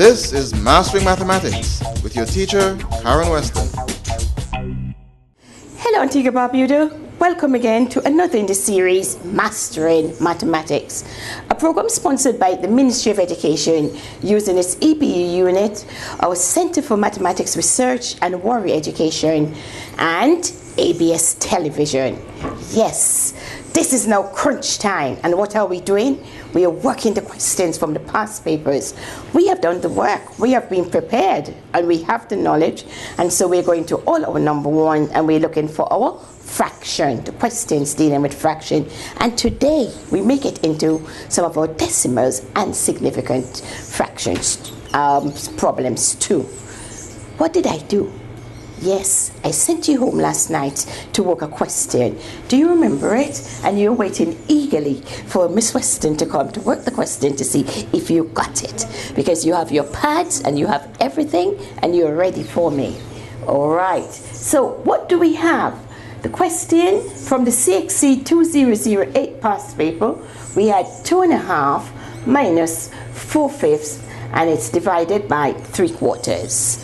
This is Mastering Mathematics with your teacher, Karen Weston. Hello, Antigua Barbuda. Welcome again to another in the series, Mastering Mathematics, a program sponsored by the Ministry of Education using its EBU unit, our Center for Mathematics Research and Warrior Education, and ABS Television. Yes, this is now crunch time, and what are we doing? We are working the questions from the past papers. We have done the work, we have been prepared, and we have the knowledge, and so we're going to all our number one, and we're looking for our fraction, the questions dealing with fraction. And today we make it into some of our decimals and significant fractions problems too. What did I do? Yes, I sent you home last night to work a question. Do you remember it? And you're waiting eagerly for Miss Weston to come to work the question to see if you got it, because you have your pads and you have everything and you're ready for me. All right, so what do we have? The question from the CXC 2008 past paper, we had 2.5 minus 4/5, and it's divided by 3/4.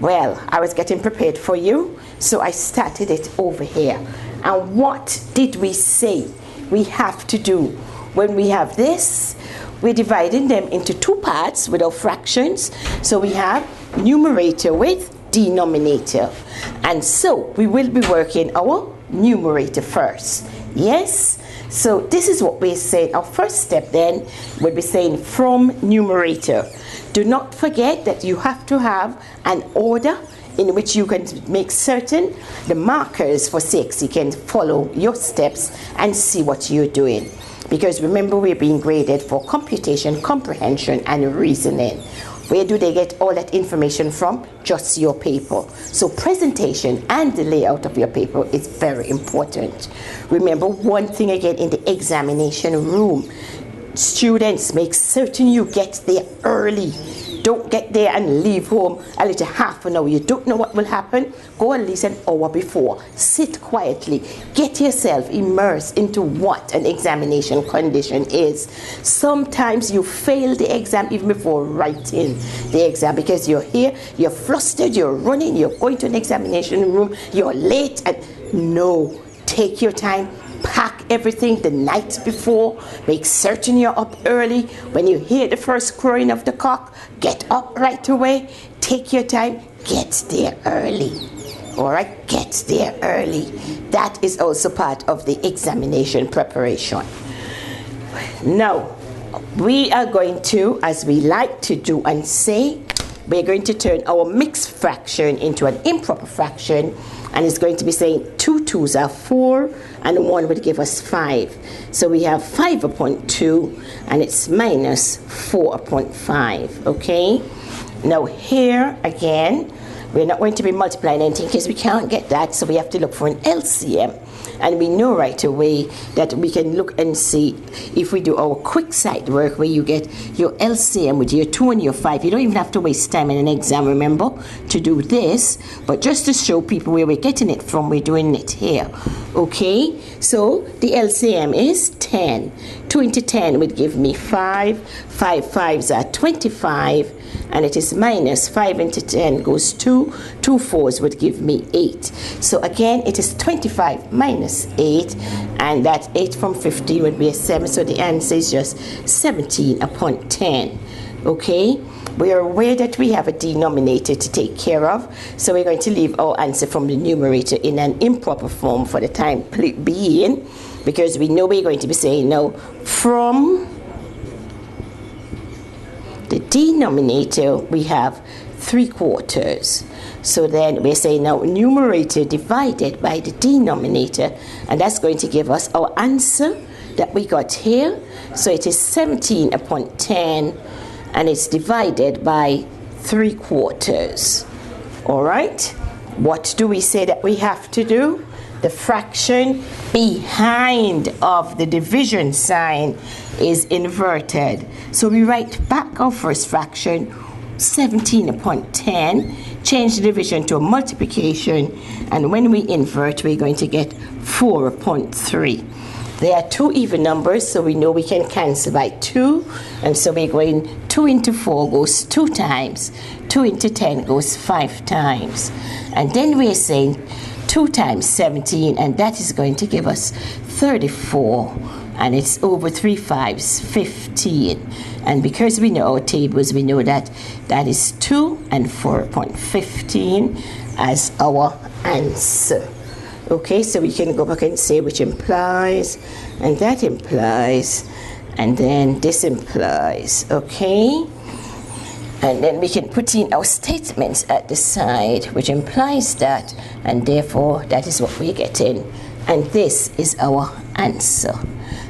Well, I was getting prepared for you, so I started it over here. And what did we say we have to do when we have this? We're dividing them into two parts with our fractions. So we have numerator with denominator. And so we will be working our numerator first. Yes? So this is what we're saying. Our first step then will be saying from numerator. Do not forget that you have to have an order in which you can make certain the markers for 6. You can follow your steps and see what you're doing. Because remember, we're being graded for computation, comprehension, and reasoning. Where do they get all that information from? Just your paper. So presentation and the layout of your paper is very important. Remember one thing again in the examination room. Students, make certain you get there early. Don't get there and leave home a little half an hour. You don't know what will happen. Go at least an hour before. Sit quietly. Get yourself immersed into what an examination condition is. Sometimes you fail the exam even before writing the exam because you're here, you're flustered, you're running, you're going to an examination room, you're late, and no, take your time. Pack everything the night before. Make certain you're up early. When you hear the first crowing of the cock, get up right away. Take your time. Get there early. All right? Get there early. That is also part of the examination preparation. Now, we are going to, as we like to do and say, we're going to turn our mixed fraction into an improper fraction, and it's going to be saying 2 2s are 4 and 1 would give us 5. So we have 5 upon 2 and it's minus 4 upon 5. Okay, now here again we're not going to be multiplying anything because we can't get that, so we have to look for an LCM. And we know right away that we can look and see if we do our quick sight work where you get your LCM with your 2 and your 5. You don't even have to waste time in an exam, remember, to do this. But just to show people where we're getting it from, we're doing it here. Okay, so the LCM is 10. 2 into 10 would give me 5. 5 5s are 25. And it is minus 5 into 10 goes 2. 2 4s would give me 8. So again, it is 25 minus 8. And that 8 from 15 would be a 7. So the answer is just 17 upon 10. Okay? We are aware that we have a denominator to take care of. So we're going to leave our answer from the numerator in an improper form for the time being. Because we know we're going to be saying now from the denominator, we have 3/4. So then we're saying now numerator divided by the denominator, and that's going to give us our answer that we got here. So it is 17 upon 10, and it's divided by 3/4. All right, what do we say that we have to do? The fraction behind of the division sign is inverted. So we write back our first fraction, 17 upon 10, change the division to a multiplication, and when we invert, we're going to get 4 upon 3. There are two even numbers, so we know we can cancel by 2. And so we're going 2 into 4 goes 2 times. 2 into 10 goes 5 times. And then we're saying 2 times 17, and that is going to give us 34. And it's over 3 5s, 15. And because we know our tables, we know that that is 2 and 4.15 as our answer. Okay, so we can go back and say which implies, and that implies, and then this implies, okay? And then we can put in our statements at the side, which implies that, and therefore that is what we're getting. And this is our answer.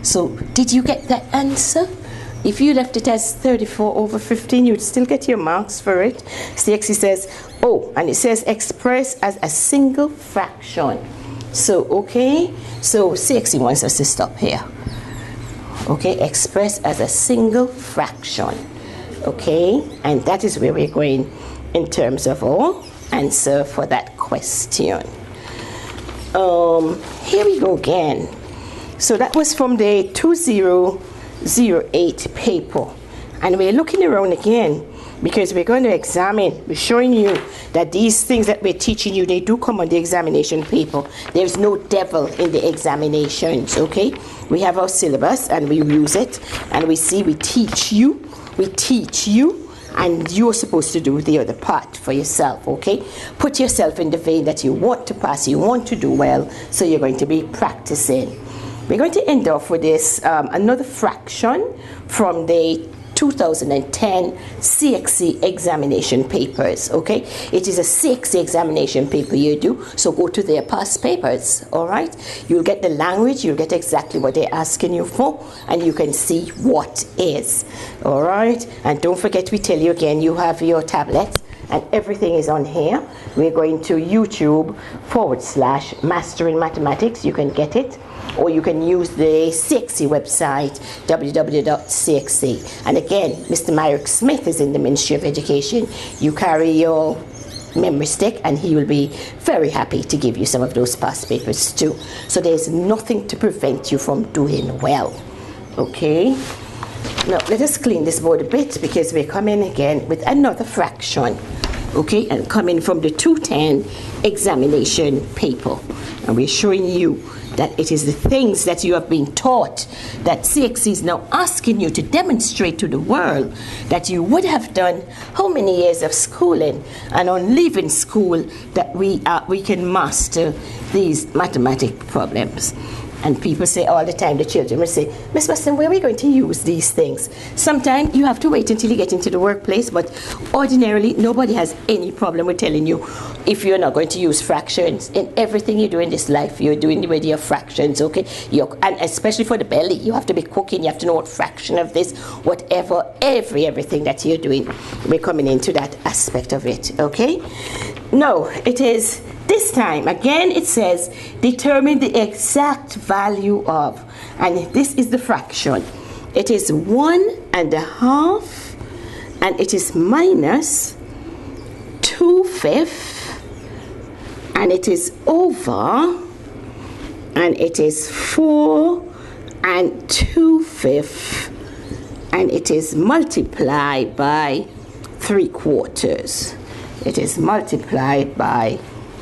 So did you get that answer? If you left it as 34 over 15, you'd still get your marks for it. CXC says, oh, and it says express as a single fraction. So, okay, so CXC wants us to stop here. Okay, express as a single fraction. Okay, and that is where we're going in terms of our answer for that question. Here we go again. So that was from the 2008 paper. And we're looking around again because we're going to examine, we're showing you that these things that we're teaching you, they do come on the examination paper. There's no devil in the examinations, okay? We have our syllabus and we use it, and we see we teach you, and you're supposed to do the other part for yourself, okay? Put yourself in the vein that you want to pass, you want to do well, so you're going to be practicing. We're going to end off with this, another fraction from the 2010 CXC examination papers, okay? It is a CXC examination paper you do, so go to their past papers, all right? You'll get the language, you'll get exactly what they're asking you for, and you can see what is, all right? And don't forget, we tell you again, you have your tablets, and everything is on here. We're going to YouTube/Mastering Mathematics. You can get it, or you can use the CXC website, www.cxc. And again, Mr. Myrick Smith is in the Ministry of Education. You carry your memory stick, and he will be very happy to give you some of those past papers too. So there's nothing to prevent you from doing well, okay? Now, let us clean this board a bit because we're coming again with another fraction, okay, and coming from the 2010 examination paper. And we're showing you that it is the things that you have been taught that CXC is now asking you to demonstrate to the world that you would have done how many years of schooling, and on leaving school that we can master these mathematical problems. And people say all the time, the children will say, Miss Weston, where are we going to use these things? Sometimes you have to wait until you get into the workplace, but ordinarily nobody has any problem with telling you if you're not going to use fractions. In everything you do in this life, you're doing with your fractions, okay? And especially for the belly, you have to be cooking, you have to know what fraction of this, whatever, everything that you're doing. We're coming into that aspect of it, okay? No, it is... This time, again, it says, determine the exact value of, and this is the fraction. It is 1.5, and it is minus 2/5, and it is over, and it is 4 2/5, and it is multiplied by 3/4. It is multiplied by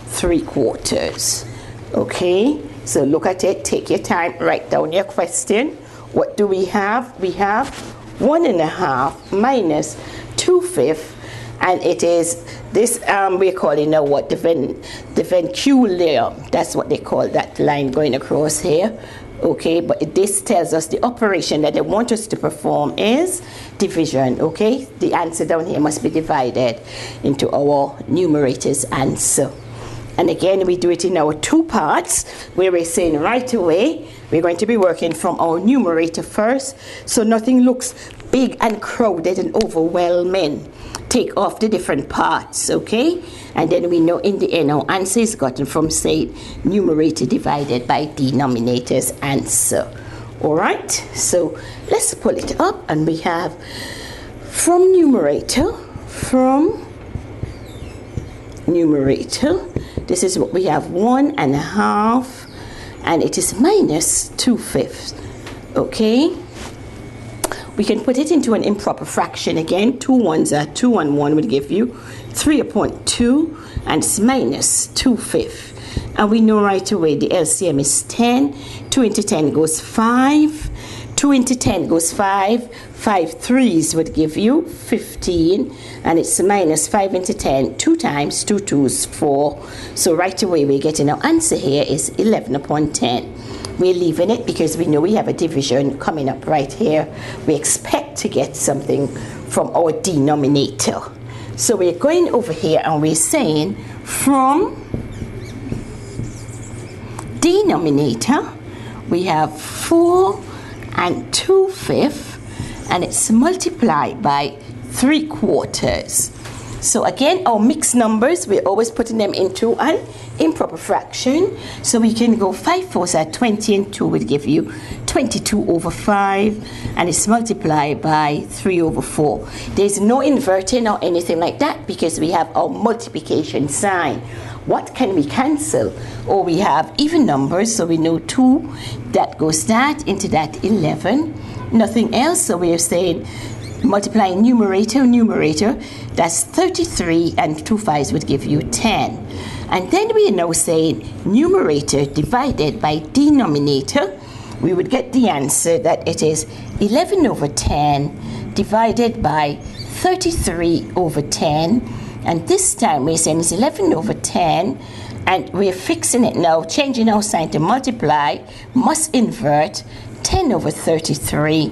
3/4. Okay, so look at it, take your time, write down your question. What do we have? We have 1.5 minus 2/5, and it is this, we're calling now what, the venculum. That's what they call that line going across here. Okay, but this tells us the operation that they want us to perform is division, okay? The answer down here must be divided into our numerator's answer. And again, we do it in our two parts, where we're saying right away, we're going to be working from our numerator first, so nothing looks big and crowded and overwhelming. Take off the different parts, okay? And then we know in the end our answer is gotten from, say, numerator divided by denominator's answer. All right, so let's pull it up, and we have from numerator, this is what we have, 1.5, and it is minus 2/5. Okay, we can put it into an improper fraction again. 2 ones are 2 and 1 would give you 3 upon 2, and it's minus 2/5. And we know right away the LCM is 10. 2 into 10 goes 5. 2 into 10 goes 5. 5 threes would give you 15. And it's minus 5 into 10. 2 times 2 twos, 4. So right away we're getting our answer here is 11 upon 10. We're leaving it because we know we have a division coming up right here. We expect to get something from our denominator. So we're going over here and we're saying from denominator we have 4 and 2/5, and it's multiplied by 3/4. So again, our mixed numbers, we're always putting them into an improper fraction. So we can go 5 fours are 20, and 2 would give you 22 over 5, and it's multiplied by 3 over 4. There's no inverting or anything like that because we have our multiplication sign. What can we cancel? Or we have even numbers, so we know 2, that goes that into that 11. Nothing else, so we are saying multiplying numerator, that's 33, and 2 5s would give you 10. And then we are now saying numerator divided by denominator. We would get the answer that it is 11 over 10 divided by 33 over 10. And this time we're saying it's 11 over 10, and we're fixing it now, changing our sign to multiply, must invert, 10 over 33.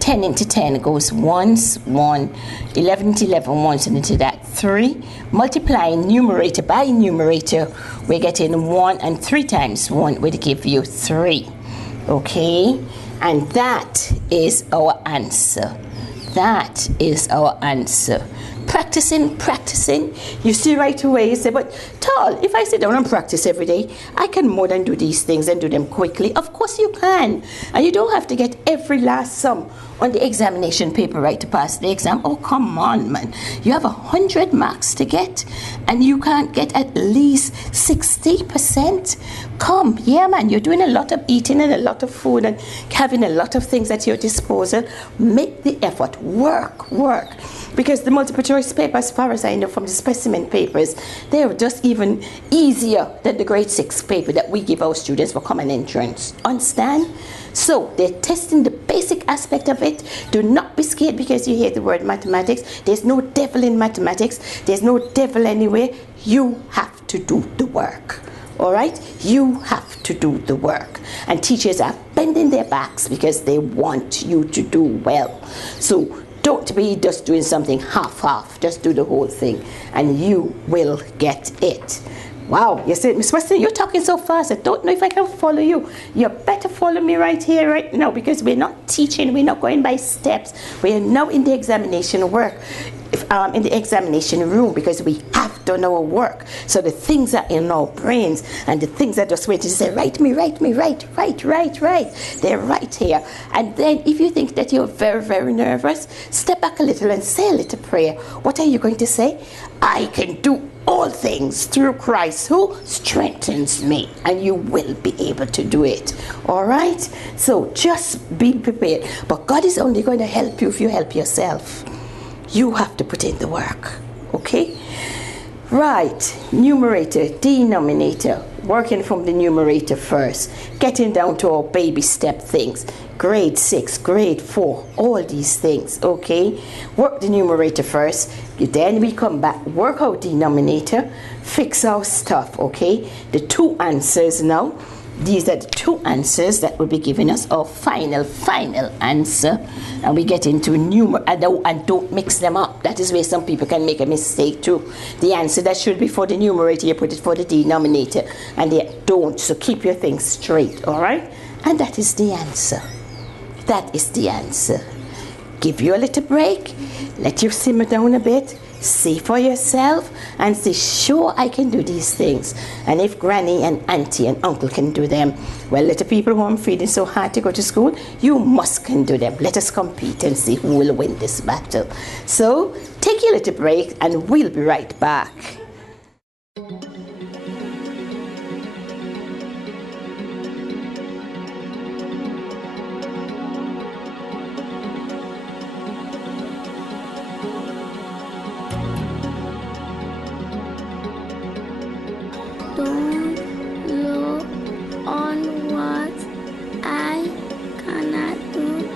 10 into 10 goes once, 1. 11 into 11, once, and into that 3. Multiplying numerator by numerator, we're getting 1, and 3 times 1 would give you 3. Okay, and that is our answer. That is our answer. Practicing. You see right away, you say, but Tal, if I sit down and practice every day, I can more than do these things and do them quickly. Of course you can. And you don't have to get every last sum on the examination paper right to pass the exam. Oh, come on, man. You have 100 marks to get, and you can't get at least 60%. Come, yeah, man, you're doing a lot of eating and a lot of food and having a lot of things at your disposal. Make the effort. Work. Because the multiple choice paper, as far as I know from the specimen papers, they're just even easier than the grade 6 paper that we give our students for common entrance. Understand? So they're testing the basic aspect of it. Do not be scared because you hear the word mathematics. There's no devil in mathematics. There's no devil anywhere. You have to do the work. All right? You have to do the work. And teachers are bending their backs because they want you to do well. So don't be just doing something half. Just do the whole thing, and you will get it. Wow, you said, Miss Weston, you're talking so fast. I don't know if I can follow you. You better follow me right here, right now, because we're not teaching. We're not going by steps. We are now in the examination work, in the examination room, because we have done our work. So the things are in our brains, and the things are just waiting to say, write. They're right here. And then if you think that you're very, very nervous, step back a little and say a little prayer. What are you going to say? I can do all things through Christ who strengthens me, and you will be able to do it. All right? So just be prepared. But God is only going to help you if you help yourself. You have to put in the work. Okay? Right. Numerator, denominator. Working from the numerator first. Getting down to our baby step things. Grade 6, grade 4, all these things, okay? Work the numerator first, then we come back, work out denominator, fix our stuff, okay? The 2 answers now, these are the 2 answers that will be giving us our final answer. And we get into numerator, and don't mix them up. That is where some people can make a mistake too. The answer that should be for the numerator, you put it for the denominator, and they don't, so keep your things straight, all right? And that is the answer. That is the answer. Give you a little break, let you simmer down a bit, see for yourself, and say, sure, I can do these things. And if granny and auntie and uncle can do them, well, little people who are feeling so hard to go to school, you must can do them. Let us compete and see who will win this battle. So take your little break, and we'll be right back. Don't look on what I cannot do.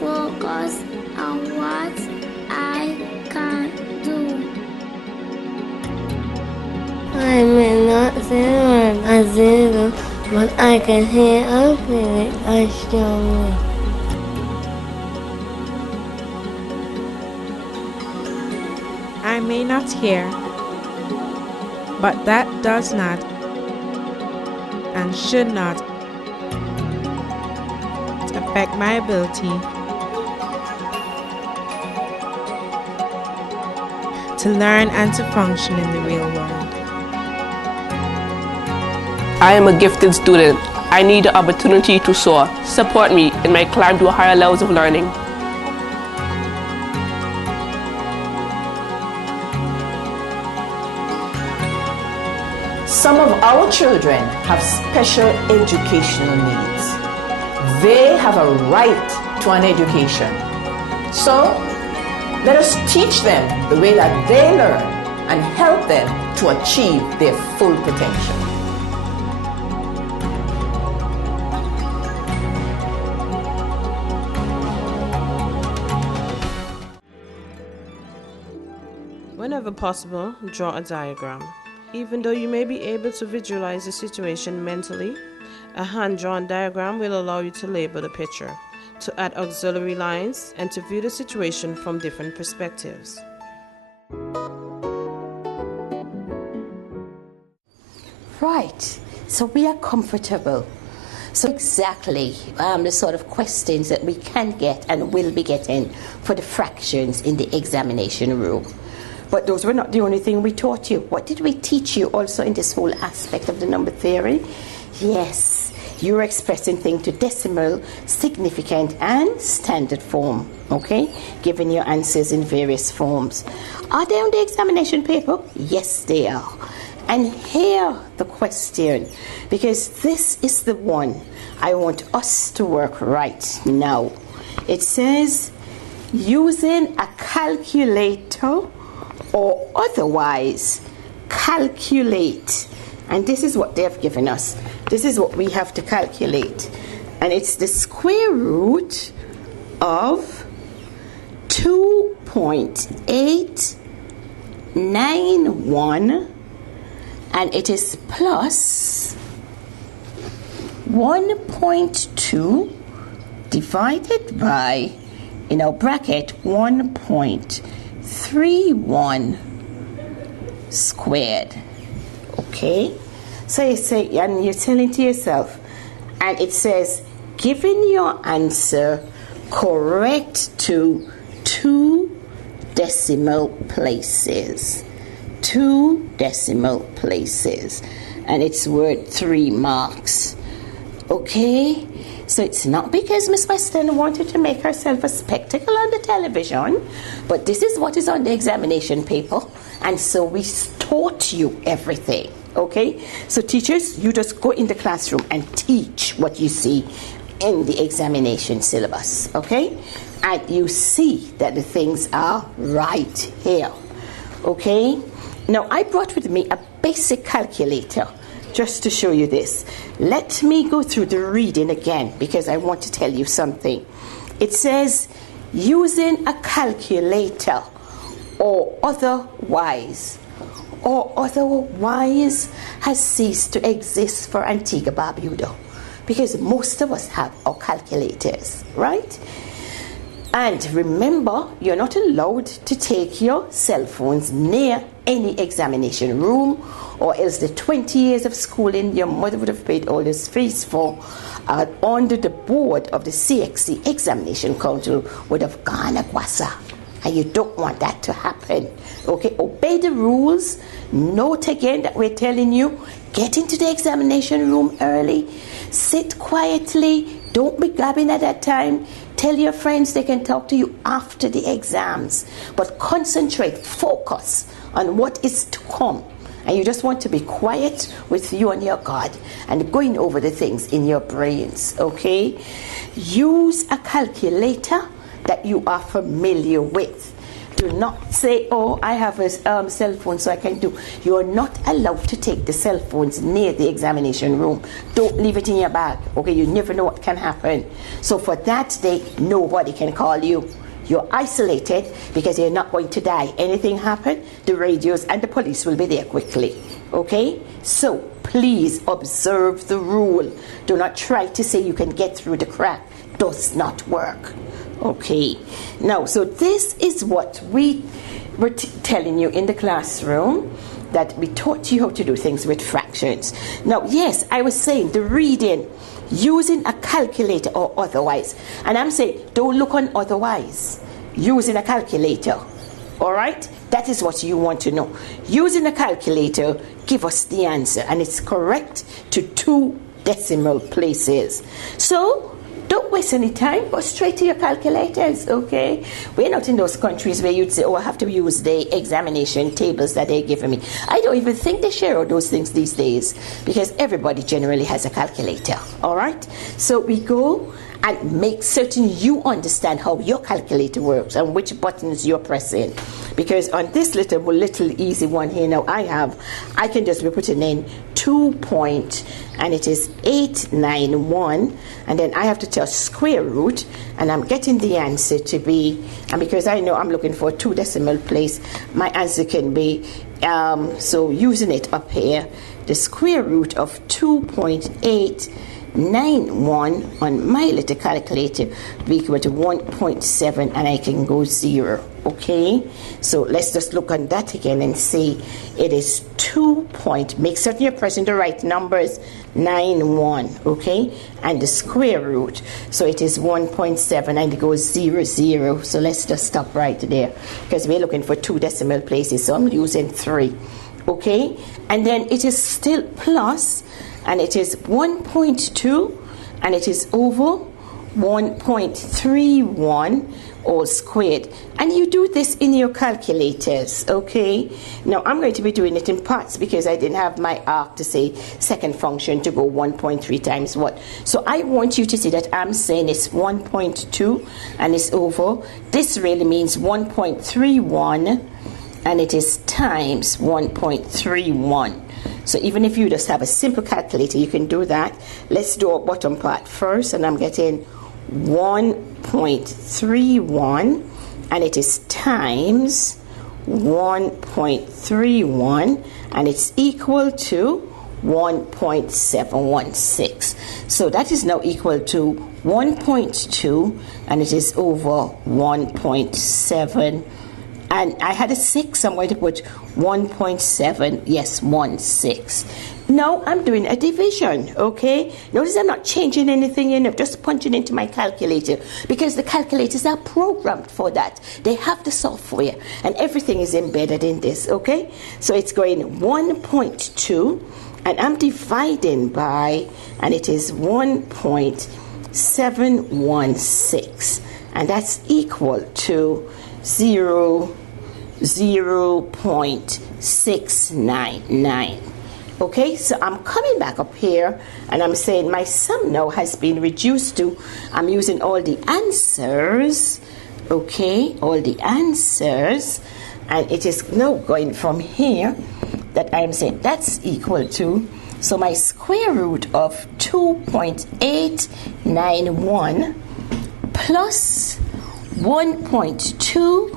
Focus on what I can do. I may not say what I do, but I can hear a feeling I strongly. I may not hear, but that does not and should not affect my ability to learn and to function in the real world. I am a gifted student. I need the opportunity to soar. Support me in my climb to higher levels of learning. Some of our children have special educational needs. They have a right to an education. So let us teach them the way that they learn and help them to achieve their full potential. Whenever possible, draw a diagram. Even though you may be able to visualize the situation mentally, a hand-drawn diagram will allow you to label the picture, to add auxiliary lines, and to view the situation from different perspectives. Right, so we are comfortable. So exactly the sort of questions that we can get and will be getting for the fractions in the examination room. But those were not the only thing we taught you. What did we teach you also in this whole aspect of the number theory? Yes, you were expressing things to decimal, significant, and standard form, okay? Giving your answers in various forms. Are they on the examination paper? Yes, they are. And hear the question, because this is the one I want us to work right now. It says, using a calculator or otherwise calculate. And this is what they have given us. This is what we have to calculate. And it's the square root of 2.891, and it is plus 1.2 divided by, in our bracket, 1.31 squared. Okay? So you say, and you're telling to yourself, and it says, given your answer correct to 2 decimal places. 2 decimal places. And it's worth 3 marks. Okay? So it's not because Miss Weston wanted to make herself a spectacle on the television, but this is what is on the examination paper, and so we taught you everything. Okay? So teachers, you just go in the classroom and teach what you see in the examination syllabus. Okay? And you see that the things are right here. Okay? Now I brought with me a basic calculator just to show you this. Let me go through the reading again because I want to tell you something. It says, using a calculator or otherwise has ceased to exist for Antigua Barbuda, because most of us have our calculators, right? And remember, you're not allowed to take your cell phones near any examination room, or else the 20 years of schooling your mother would have paid all this fees for under the board of the CXC Examination Council would have gone aguasa. And you don't want that to happen. Okay, obey the rules. Note again that we're telling you, get into the examination room early. Sit quietly. Don't be gabbing at that time. Tell your friends they can talk to you after the exams. But concentrate, focus on what is to come. And you just want to be quiet with you and your God and going over the things in your brains, okay? Use a calculator that you are familiar with. Do not say, oh, I have a cell phone so I can do. You are not allowed to take the cell phones near the examination room. Don't leave it in your bag, okay? You never know what can happen. So for that day, nobody can call you. You're isolated because you're not going to die. Anything happen, the radios and the police will be there quickly, okay? So please observe the rule. Do not try to say you can get through the crack. Does not work. Okay, now, so this is what we were telling you in the classroom, that we taught you how to do things with fractions. Now, yes, I was saying the reading using a calculator or otherwise. And I'm saying don't look on otherwise. Using a calculator. All right? That is what you want to know. Using a calculator, give us the answer. And it's correct to 2 decimal places. So, don't waste any time. Go straight to your calculators, okay? We're not in those countries where you'd say, oh, I have to use the examination tables that they're giving me. I don't even think they share all those things these days because everybody generally has a calculator, all right? So we go and make certain you understand how your calculator works and which buttons you're pressing. Because on this little easy one here now I can just be putting in 2 point and it is 891 and then I have to tell square root and I'm getting the answer to be, and because I know I'm looking for a 2 decimal place, my answer can be, so using it up here, the square root of 2.891 on my little calculator be equal to 1.7 and I can go 0. Okay, so let's just look on that again and see it is 2 point, make certain you're pressing the right numbers, 91, okay, and the square root, so it is 1.7 and it goes 0, 0. So let's just stop right there because we're looking for 2 decimal places, so I'm using 3. Okay, and then it is still plus and it is 1.2 and it is over 1.31 all squared, and you do this in your calculators. Okay, now I'm going to be doing it in parts because I didn't have my arc to say second function to go 1.3 times what. So I want you to see that I'm saying it's 1.2 and it's over, this really means 1.31 and it is times 1.31. So even if you just have a simple calculator, you can do that. Let's do our bottom part first, and I'm getting 1.31 and it is times 1.31 and it's equal to 1.716. So that is now equal to 1.2 and it is over 1.7. And I had a 6, I'm going to put 1.7, yes, 16. Now I'm doing a division, okay? Notice I'm not changing anything in, I'm just punching into my calculator because the calculators are programmed for that. They have the software and everything is embedded in this, okay? So it's going 1.2 and I'm dividing by, and it is 1.716 and that's equal to 0.699. Okay, so I'm coming back up here and I'm saying my sum now has been reduced to, I'm using all the answers, okay, all the answers, and it is now going from here that I'm saying that's equal to, so my square root of 2.891 plus 1.2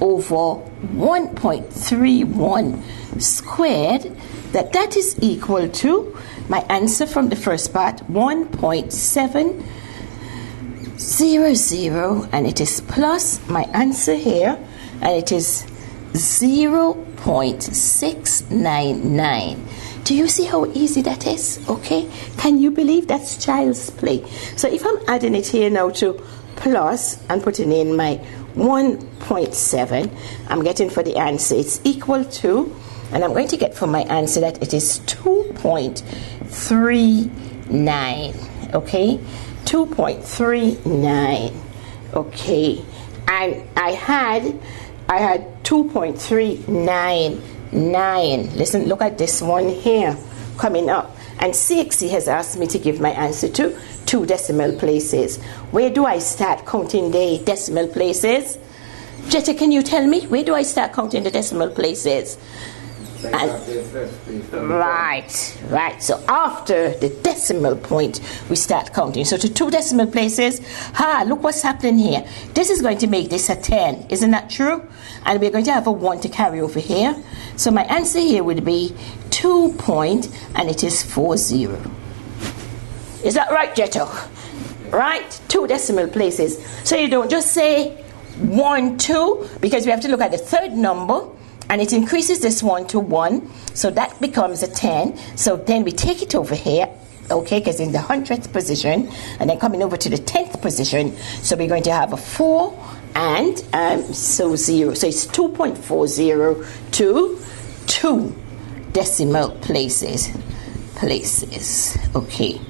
over 1.31 squared, that is equal to my answer from the first part, 1.700, and it is plus my answer here, and it is 0.699. Do you see how easy that is? Okay, can you believe that's child's play? So if I'm adding it here now to plus and putting in my 1.7, I'm getting for the answer it's equal to, and I'm going to get for my answer that it is 2.39, okay, 2.39, okay, and I had 2.399. Listen, look at this one here coming up, and CXC has asked me to give my answer to 2 decimal places. Where do I start counting the decimal places? Jetta, can you tell me, where do I start counting the decimal places? Right. So after the decimal point, we start counting. So to 2 decimal places, look what's happening here. This is going to make this a 10. Isn't that true? And we're going to have a 1 to carry over here. So my answer here would be 2 point, and it is 40. Is that right, Jetto? Right? 2 decimal places. So you don't just say 1, 2, because we have to look at the third number. And it increases this 1 to 1, so that becomes a 10. So then we take it over here, okay, because in the 100th position, and then coming over to the 10th position, so we're going to have a 4 and 0. So it's 2.40 to 2 decimal places. Okay.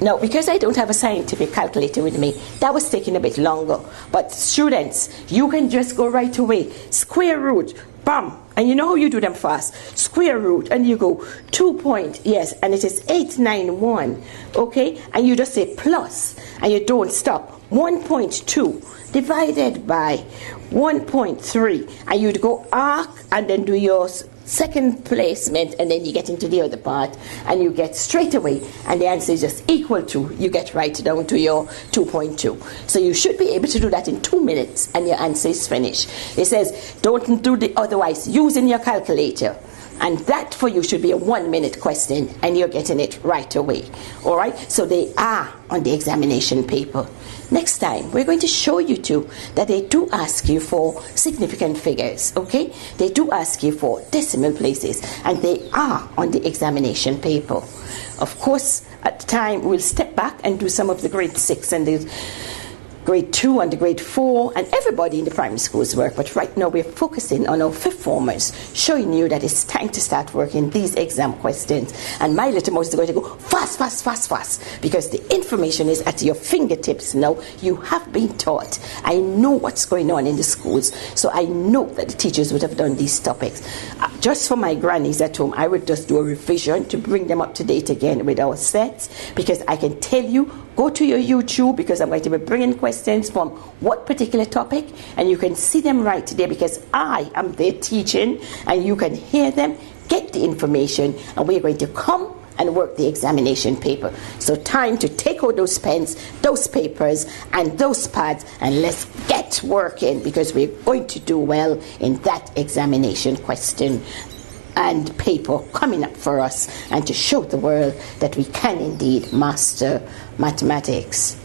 Now, because I don't have a scientific calculator with me, that was taking a bit longer. But students, you can just go right away. Square root, bam. And you know how you do them fast. Square root, and you go 2 point, yes, and it is 891, okay? And you just say plus, and you don't stop. 1.2 divided by 1.3, and you'd go arc, and then do your second placement, and then you get into the other part, and you get straight away, and the answer is just equal to, you get right down to your 2.2. So you should be able to do that in 2 minutes, and your answer is finished. It says, don't do the otherwise, using your calculator. And that for you should be a 1-minute question, and you're getting it right away. All right? So they are on the examination paper. Next time, we're going to show you too that they do ask you for significant figures, okay? They do ask you for decimal places, and they are on the examination paper. Of course, at the time, we'll step back and do some of the grade 6 and the grade 2 and the grade 4, and everybody in the primary schools work. But right now we're focusing on our 5th formers, showing you that it's time to start working these exam questions. And my little mouse is going to go fast, because the information is at your fingertips now. You have been taught. I know what's going on in the schools, so I know that the teachers would have done these topics. Just for my grannies at home, I would just do a revision to bring them up to date again with our sets, because I can tell you, go to your YouTube, because I'm going to be bringing questions from what particular topic, and you can see them right there, because I am there teaching, and you can hear them, get the information, and we're going to come and work the examination paper. So time to take out those pens, those papers, and those pads, and let's get working, because we're going to do well in that examination question and paper coming up for us, and to show the world that we can indeed master mathematics.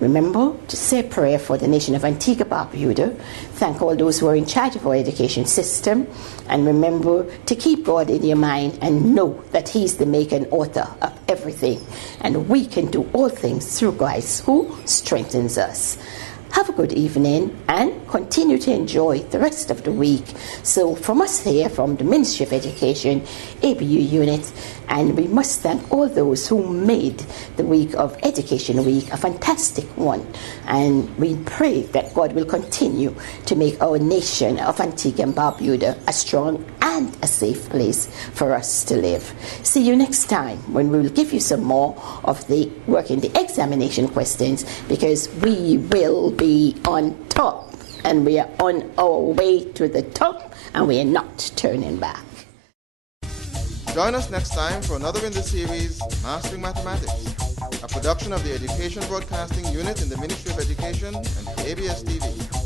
Remember to say a prayer for the nation of Antigua Barbuda. Thank all those who are in charge of our education system, and remember to keep God in your mind and know that He's the maker and author of everything, and we can do all things through Christ who strengthens us. Have a good evening and continue to enjoy the rest of the week. So from us here, from the Ministry of Education, ABU unit, and we must thank all those who made the week of Education Week a fantastic one. And we pray that God will continue to make our nation of Antigua and Barbuda a strong and a safe place for us to live. See you next time when we will give you some more of the work in the examination questions, because we will be on top, and we are on our way to the top, and we are not turning back. Join us next time for another in the series, Mastering Mathematics, a production of the Education Broadcasting Unit in the Ministry of Education and ABS TV.